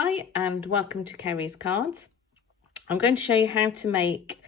Hi and welcome to Kerry's Cards. I'm going to show you how to make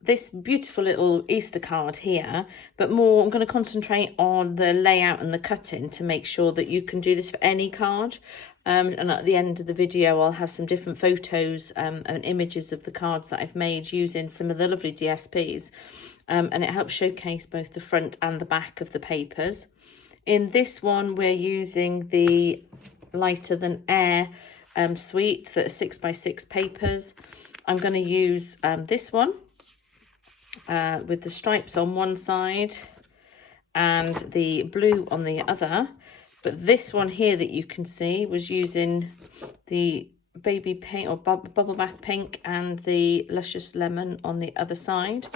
this beautiful little Easter card here, but more I'm going to concentrate on the layout and the cutting to make sure that you can do this for any card. And at the end of the video I'll have some different photos and images of the cards that I've made using some of the lovely DSPs, and it helps showcase both the front and the back of the papers. In this one we're using the lighter than air suite that are 6x6 papers. I'm going to use this one with the stripes on one side and the blue on the other, but this one here that you can see was using the baby pink or bubble bath pink and the luscious lemon on the other side,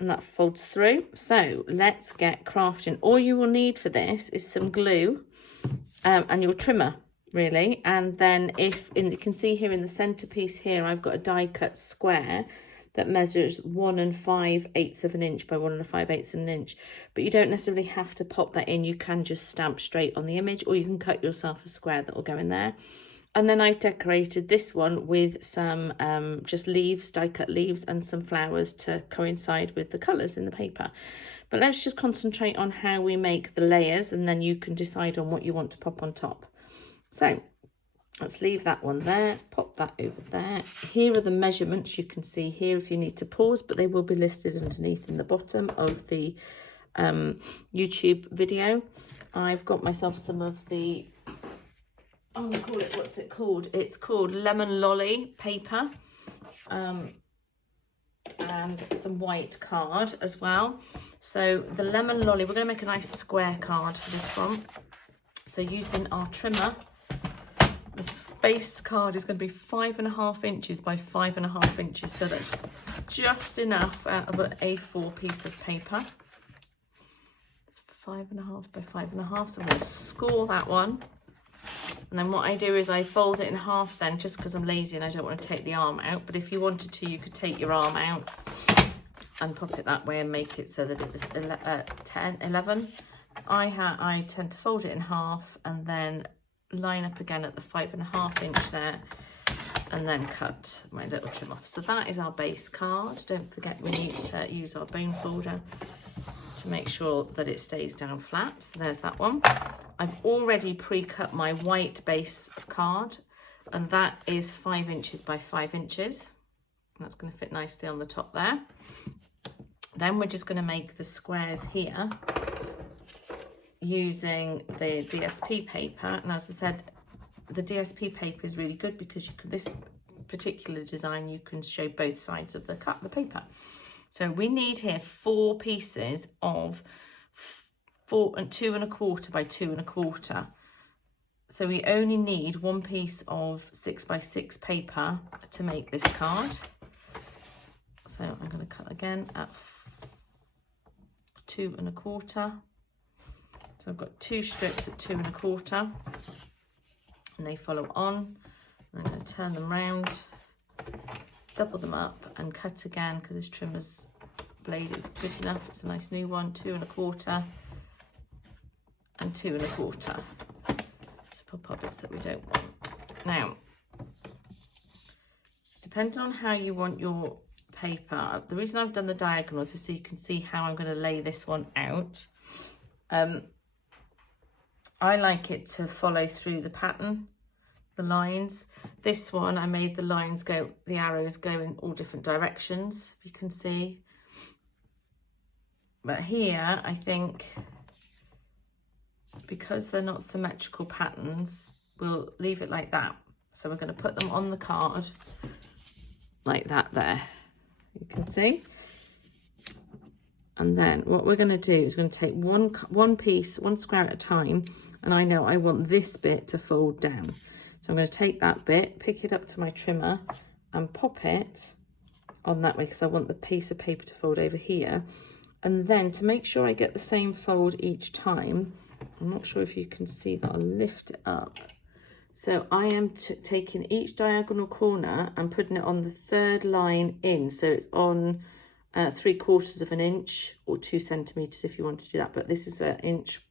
and that folds through. So let's get crafting. All you will need for this is some glue and your trimmer, really. And then you can see here in the centerpiece here, I've got a die cut square that measures 1 5/8 of an inch by 1 5/8 of an inch, but you don't necessarily have to pop that in. You can just stamp straight on the image, or you can cut yourself a square that will go in there. And then I've decorated this one with some just leaves, die cut leaves, and some flowers to coincide with the colours in the paper. But let's just concentrate on how we make the layers, and then you can decide on what you want to pop on top. So let's leave that one there. Let's pop that over there. Here are the measurements you can see here if you need to pause, but they will be listed underneath in the bottom of the YouTube video. I've got myself some of the, I'm going to call it, what's it called? It's called lemon lolly paper, and some white card as well. So the lemon lolly, we're going to make a nice square card for this one. So using our trimmer, the space card is going to be 5.5 inches by 5.5 inches. So that's just enough out of an A4 piece of paper. It's 5.5 by 5.5. So I'm going to score that one. And then what I do is I fold it in half then, just because I'm lazy and I don't want to take the arm out. But if you wanted to, you could take your arm out and pop it that way and make it so that it was 11. I tend to fold it in half and then line up again at the 5.5 inch there, and then cut my little trim off. So that is our base card. Don't forget we need to use our bone folder to make sure that it stays down flat. So there's that one. I've already pre-cut my white base card, and that is 5 inches by 5 inches. That's going to fit nicely on the top there. Then we're just going to make the squares here using the DSP paper. And as I said, the DSP paper is really good because you can, this particular design, you can show both sides of the paper. So we need here 4 pieces of 2¼ by 2¼ So we only need 1 piece of 6x6 paper to make this card. So I'm going to cut again at 2¼ So I've got 2 strips at 2¼ and they follow on. I'm going to turn them round, double them up and cut again, because this trimmer's blade is good enough. It's a nice new one. 2¼ and 2¼ Just pop up bits that we don't want. Now, depending on how you want your paper, the reason I've done the diagonals is so you can see how I'm going to lay this one out. I like it to follow through the pattern, the lines. This one, I made the lines go, the arrows go in all different directions, you can see. But here, I think, because they're not symmetrical patterns, we'll leave it like that. So we're going to put them on the card like that there, you can see. And then what we're going to do is we're going to take one piece, one square at a time. And I know I want this bit to fold down. So I'm going to take that bit, pick it up to my trimmer and pop it on that way, because I want the piece of paper to fold over here. And then to make sure I get the same fold each time, I'm not sure if you can see that, I'll lift it up. So I am taking each diagonal corner and putting it on the 3rd line in. So it's on 3/4 of an inch or 2 centimeters if you want to do that. But this is an inch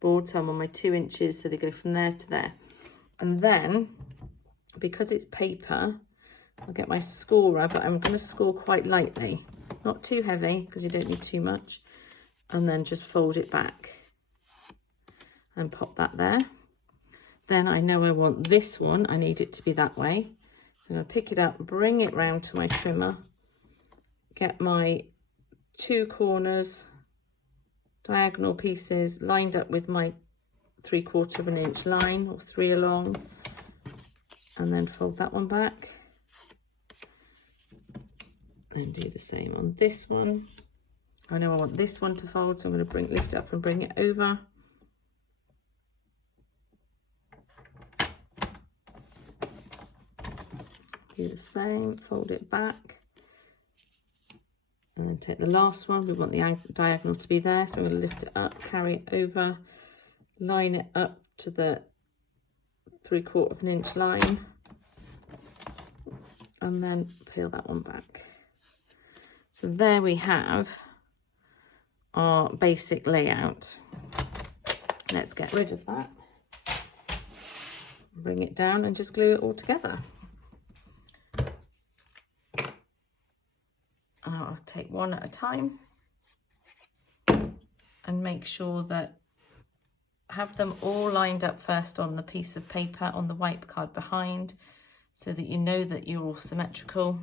board, so I'm on my 2 inches, so they go from there to there. And then because it's paper, I'll get my scorer, but I'm going to score quite lightly, not too heavy because you don't need too much, and then just fold it back and pop that there. Then I know I want this one, I need it to be that way. So I'm going to pick it up, bring it round to my trimmer, get my 2 corners, diagonal pieces lined up with my 3/4 inch line, or 3 along, and then fold that one back. Then do the same on this one. I know I want this one to fold, so I'm going to lift it up and bring it over. Do the same, fold it back, and then take the last one. We want the diagonal to be there, so I'm going to lift it up, carry it over, line it up to the 3/4 inch line, and then peel that one back. So there we have our basic layout. Let's get rid of that, bring it down and just glue it all together. I'll take one at a time and make sure that have them all lined up first on the piece of paper on the white card behind, so that you know that you're all symmetrical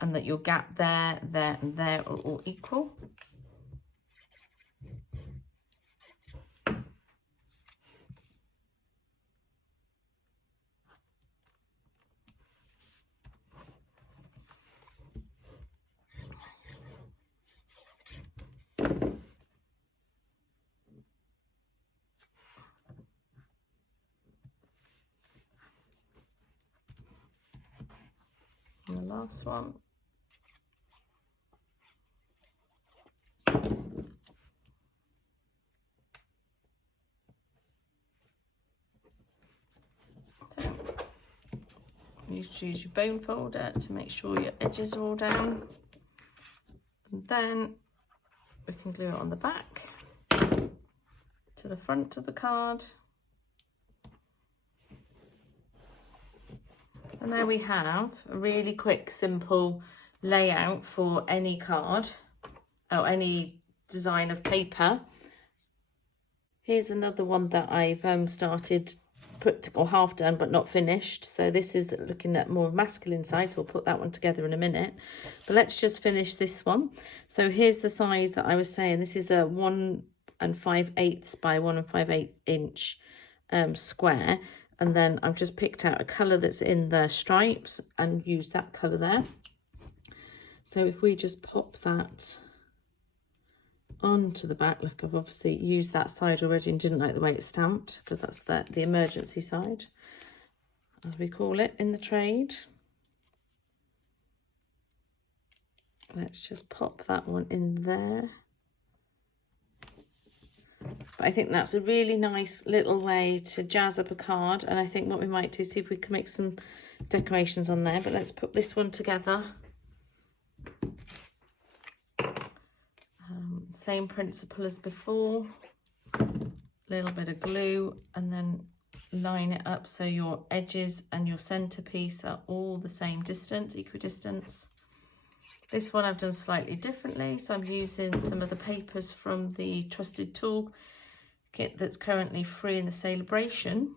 and that your gap there, there and there are all equal. And the last one. You choose your bone folder to make sure your edges are all down. And then we can glue it on the back to the front of the card. And there we have a really quick, simple layout for any card or any design of paper. Here's another one that I've started, or half done but not finished. So this is looking at more masculine side, so we'll put that one together in a minute. But let's just finish this one. So here's the size that I was saying. This is a 1 5/8 by 1 5/8 inch square. And then I've just picked out a colour that's in the stripes and used that colour there. So if we just pop that onto the back, look, I've obviously used that side already and didn't like the way it's stamped, because that's the emergency side, as we call it in the trade. Let's just pop that one in there. But I think that's a really nice little way to jazz up a card, and I think what we might do is see if we can make some decorations on there. But let's put this one together. Same principle as before, a little bit of glue, and then line it up so your edges and your centerpiece are all the same distance, equidistance. This one I've done slightly differently, so I'm using some of the papers from the Trusted Tool kit that's currently free in the celebration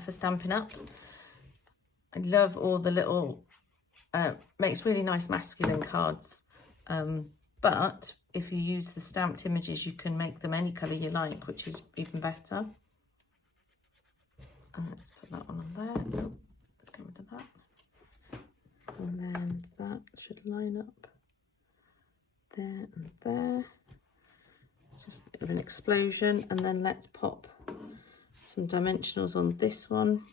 for Stampin' Up. I love all the little, makes really nice masculine cards, but if you use the stamped images, you can make them any colour you like, which is even better. And let's put that one on there. Nope, let's get rid of that. And then that should line up there and there. Just a bit of an explosion. And then let's pop some dimensionals on this one.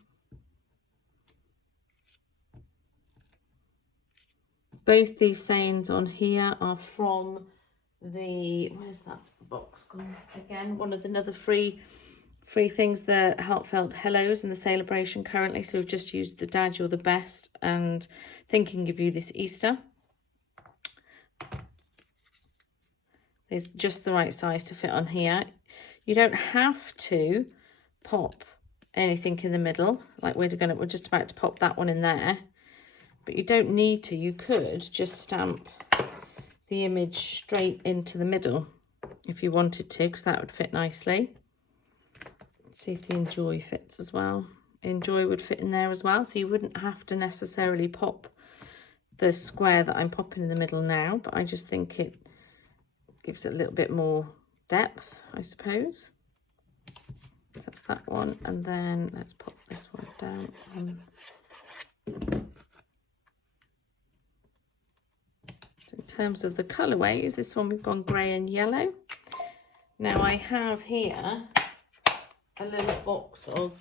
Both these sayings on here are from the, where's that box gone again? One of the other free things, the heartfelt hellos in the celebration currently. So we've just used the Dad, You're the Best and Thinking of You this Easter. It's just the right size to fit on here. You don't have to pop anything in the middle. Like we're just about to pop that one in there, but you don't need to. You could just stamp the image straight into the middle if you wanted to, because that would fit nicely. Let's see if the Enjoy fits as well. Enjoy would fit in there as well, so you wouldn't have to necessarily pop the square that I'm popping in the middle now, but I just think it gives it a little bit more depth, I suppose. That's that one, and then let's pop this one down. In terms of the colourways, this one we've gone grey and yellow. Now I have here a little box of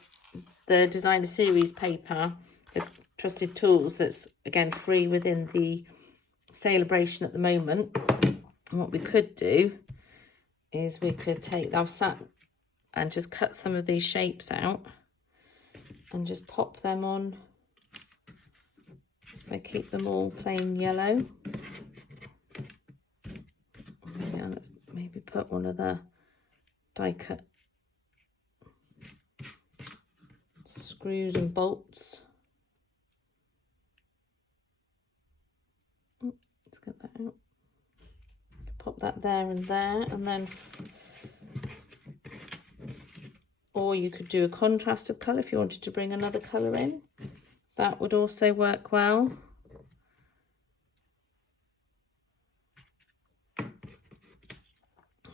the Designer Series paper, the Trusted Tools, that's again free within the celebration at the moment. And what we could do is we could take, I've sat and just cut some of these shapes out and just pop them on. I keep them all plain yellow. Yeah, let's maybe put one of the die cut screws and bolts. Oh, let's get that out. Pop that there, and then, or you could do a contrast of colour if you wanted to bring another colour in. That would also work well.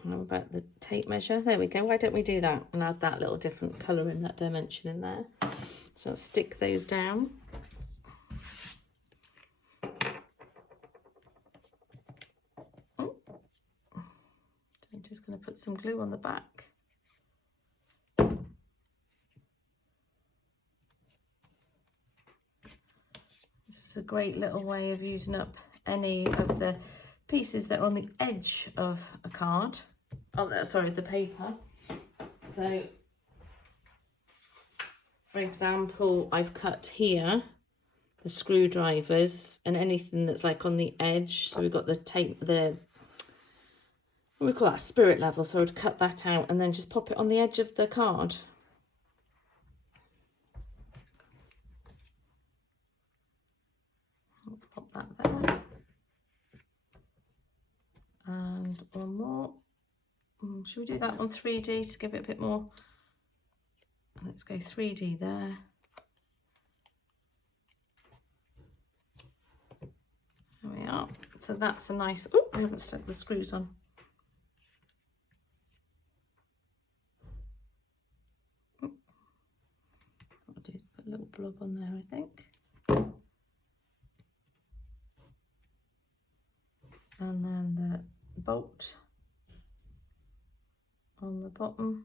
How about the tape measure? There we go. Why don't we do that and add that little different colour in, that dimension in there? So I'll stick those down. Oh. I'm just going to put some glue on the back. This is a great little way of using up any of the pieces that are on the edge of a card. Oh, sorry, the paper. So, for example, I've cut here the screwdrivers and anything that's like on the edge. So we've got the tape, what we call that, spirit level. So I'd cut that out and then just pop it on the edge of the card. Let's pop that there. And one more. Should we do that one 3D to give it a bit more? Let's go 3D there. There we are. So that's a nice, oh, I haven't stuck the screws on. What I'll do is put a little blob on there, I think. And then the bolt on the bottom.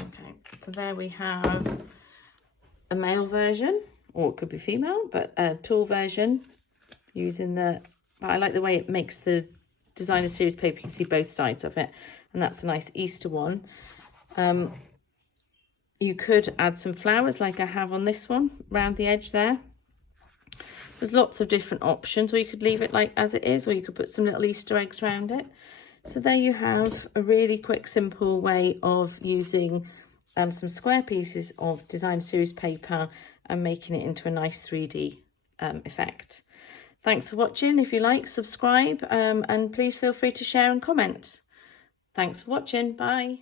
Okay, so there we have a male version, or it could be female, but a tall version using but I like the way it makes the Designer Series paper. You can see both sides of it, and that's a nice Easter one. You could add some flowers like I have on this one, around the edge there. There's lots of different options, or you could leave it like as it is, or you could put some little Easter eggs around it. So there you have a really quick, simple way of using some square pieces of Designer Series paper and making it into a nice 3D effect. Thanks for watching. If you like, subscribe, and please feel free to share and comment. Thanks for watching. Bye.